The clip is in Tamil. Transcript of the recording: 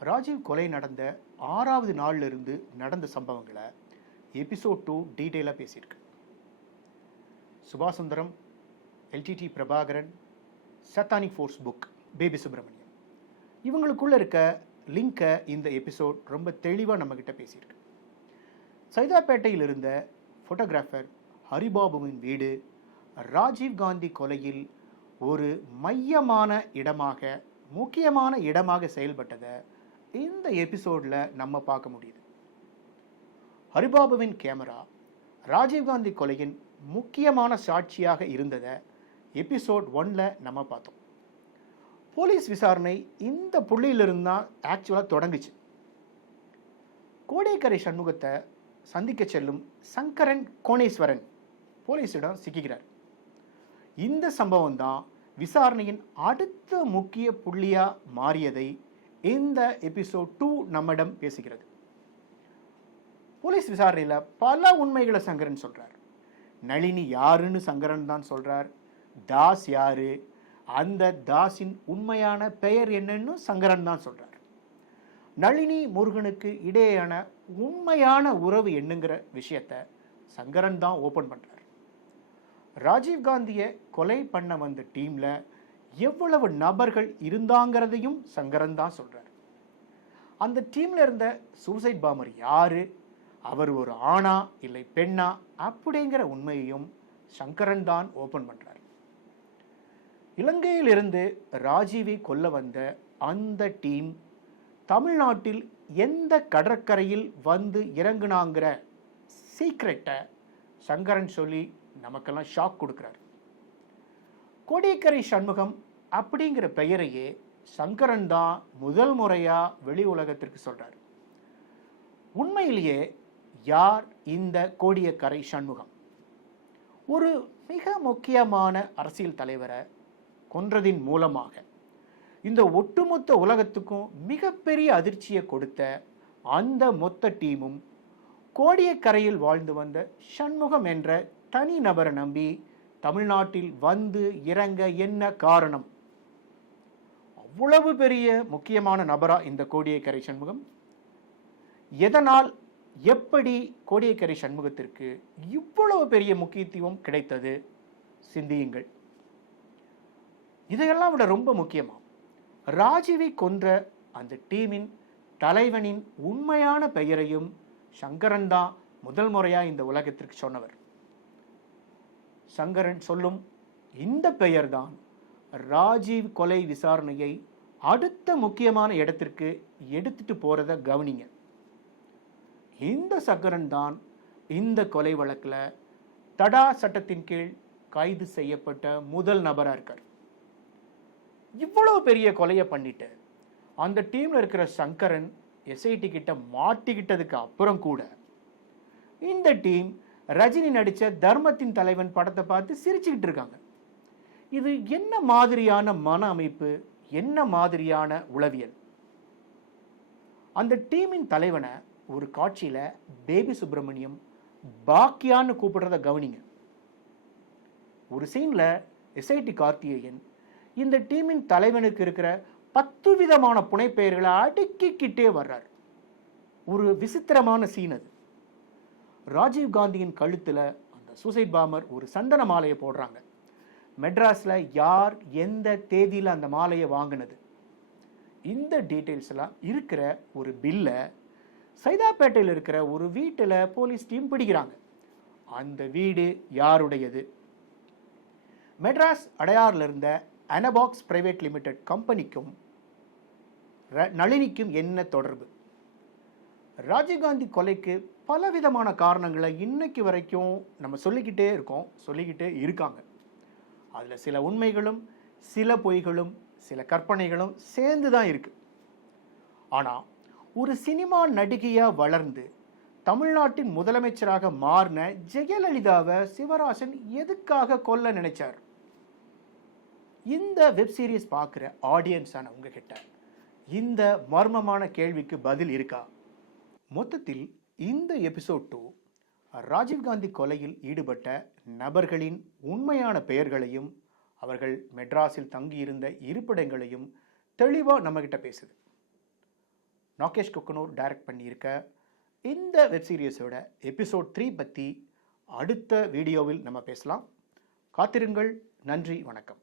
ராஜீவ் கொலை நடந்த 6வது நாள்ல இருந்து நடந்த சம்பவங்களை எபிசோட் 2 டீட்டெயிலாக பேசியிருக்கு. Subash Sundaram, LTT Prabhakaran, satanic force book, Baby Subramaniam, இவங்களுக்குள்ள இருக்க லிங்கை இந்த எபிசோட் ரொம்ப தெளிவாக நம்மக்கிட்ட பேசியிருக்கு. சைதாப்பேட்டையில் இருந்த ஃபோட்டோகிராஃபர் ஹரிபாபுவின் வீடு ராஜீவ் காந்தி கொலையில் ஒரு மையமான இடமாக, முக்கியமான இடமாக செயல்பட்டதை இந்த எபிசோடில் நம்ம பார்க்க முடியுது. ஹரிபாபுவின் கேமரா ராஜீவ்காந்தி கொலையின் முக்கியமான சாட்சியாக இருந்ததை எபிசோட் 1ல் நம்ம பார்த்தோம். போலீஸ் விசாரணை இந்த புள்ளியிலிருந்து தான் ஆக்சுவலாக தொடங்குச்சு. கோடியக்கரை சண்முகத்தை சந்திக்க செல்லும் சங்கரன் கோணேஸ்வரன் போலீஸிடம் சிக்கிக்கிறார். இந்த சம்பவம் தான் விசாரணையின் அடுத்த முக்கிய புள்ளியாக மாறியதை இந்த எபிசோட் 2 நம்மிடம் பேசுகிறது. போலீஸ் விசாரணையில் பல உண்மைகளை சங்கரன் சொல்றார். நளினி யாருன்னு சங்கரன் தான் சொல்றார். தாஸ் யாரு, அந்த தாஸின் உண்மையான பெயர் என்னன்னு சங்கரன் தான் சொல்றார். நளினி முருகனுக்கு இடையேயான உண்மையான உறவு என்னங்கிற விஷயத்தை சங்கரன் தான் ஓபன் பண்றார். ராஜீவ்காந்தியை கொலை பண்ண வந்த டீம்ல எவ்வளவு நபர்கள் இருந்தாங்கிறதையும் சங்கரன் தான் சொல்றார். அந்த டீம்ல இருந்த சூசைட் பாம்பர் யாரு, அவர் ஒரு ஆணா இல்லை பெண்ணா அப்படிங்கிற உண்மையையும் சங்கரன் தான் ஓபன் பண்றார். இலங்கையில் இருந்து ராஜீவை கொல்ல வந்த அந்த டீம் தமிழ்நாட்டில் எந்த கடற்கரையில் வந்து இறங்குனாங்கிற சீக்ரெட்டை சங்கரன் சொல்லி நமக்கெல்லாம் ஷாக் கொடுக்கிறார். கோடியக்கரை சண்முகம் அப்படிங்கிற பெயரையே சங்கரன் தான் முதல் முறையா வெளி உலகத்திற்கு சொல்றார். உண்மையிலேயே யார் இந்த கோடியக்கரை சண்முகம்? ஒரு மிக முக்கியமான அரசியல் தலைவரை கொன்றதின் மூலமாக இந்த ஒட்டுமொத்த உலகத்துக்கும் மிகப்பெரிய அதிர்ச்சியை கொடுத்த அந்த மொத்த டீமும் கோடியக்கரையில் வாழ்ந்து வந்த சண்முகம் என்ற தனி நபரை நம்பி தமிழ்நாட்டில் வந்து இறங்க என்ன காரணம்? அவ்வளவு பெரிய முக்கியமான நபரா இந்த கோடியக்கரை சண்முகம்? எதனால், எப்படி கோடியக்கரை சண்முகத்திற்கு இவ்வளவு பெரிய முக்கியத்துவம் கிடைத்தது? சிந்தியுங்கள். இதையெல்லாம் விட ரொம்ப முக்கியமா, ராஜீவை கொன்ற அந்த டீமின் தலைவனின் உண்மையான பெயரையும் சங்கரன் தான் முதல் முறையா இந்த உலகத்திற்கு சொன்னவர். சங்கரன் சொல்லும் இந்த பெயர் தான் ராஜீவ் கொலை விசாரணையை அடுத்த முக்கியமான இடத்திற்கு எடுத்துட்டு போறத கவனிங்க. இந்த சங்கரன் தான் இந்த கொலை வழக்கில் தடா சட்டத்தின் கீழ் கைது செய்யப்பட்ட முதல் நபரா இருக்கார். இவ்வளவு பெரிய கொலையை பண்ணிட்டு அந்த டீம்ல இருக்கிற சங்கரன் எஸ்ஐடி கிட்ட மாட்டிக்கிட்டதுக்கு அப்புறம் கூட இந்த டீம் ரஜினி நடிச்ச தர்மத்தின் தலைவன் படத்தை பார்த்து சிரிச்சுக்கிட்டு இருக்காங்க. இது என்ன மாதிரியான மன அமைப்பு, என்ன மாதிரியான உளவியல்? அந்த டீமின் தலைவனை ஒரு காட்சியில பேபி சுப்பிரமணியம் பாக்கியான்னு கூப்பிடுறத கவனிங்க. ஒரு சீன்ல எஸ்ஐடி கார்த்திகேயன் இந்த டீமின் தலைவனுக்கு இருக்கிற 10 விதமான புனைப்பெயர்களை அடுக்கிக்கிட்டே வர்றார். ஒரு விசித்திரமான சீன் அது. ராஜீவ் காந்தியின் கழுத்துல அந்த சூசைட் பாம்பர் ஒரு சந்தன மாலையை போடுறாங்க. மெட்ராஸ்ல யார் எந்த தேதியில அந்த மாலையை வாங்கினது, இந்த டீட்டெயில்ஸ் எல்லாம் இருக்கிற ஒரு பில்ல சைதாப்பேட்டையில் இருக்கிற ஒரு வீட்டில் போலீஸ் டீம் பிடிக்கிறாங்க. அந்த வீடு யாருடையது? மெட்ராஸ் அடையாறுல இருந்த அனபாக்ஸ் பிரைவேட் லிமிடெட் கம்பெனிக்கும் நளினிக்கும் என்ன தொடர்பு? ராஜீவ்காந்தி கொலைக்கு பலவிதமான காரணங்களை இன்னைக்கு வரைக்கும் நம்ம சொல்லிக்கிட்டே இருக்காங்க. அதில் சில உண்மைகளும் சில பொய்களும் சில கற்பனைகளும் சேர்ந்து தான் இருக்கு. ஆனால் ஒரு சினிமா நடிகையாக வளர்ந்து தமிழ்நாட்டின் முதலமைச்சராக மாறின ஜெயலலிதாவை சிவராசன் எதுக்காக கொல்ல நினைச்சார்? இந்த வெப் சீரிஸ் பார்க்குற ஆடியன்ஸான உங்ககிட்ட இந்த மர்மமான கேள்விக்கு பதில் இருக்கா? மொத்தத்தில் இந்த எபிசோட் 2 ராஜீவ்காந்தி கொலையில் ஈடுபட்ட நபர்களின் உண்மையான பெயர்களையும் அவர்கள் மெட்ராஸில் தங்கியிருந்த இருப்பிடங்களையும் தெளிவாக நம்மகிட்ட பேசுது. நாகேஷ் கொக்கனூர் டைரக்ட் பண்ணியிருக்க இந்த வெப் சீரிஸோட எபிசோட் 3 பற்றி அடுத்த வீடியோவில் நம்ம பேசலாம். காத்திருங்கள். நன்றி, வணக்கம்.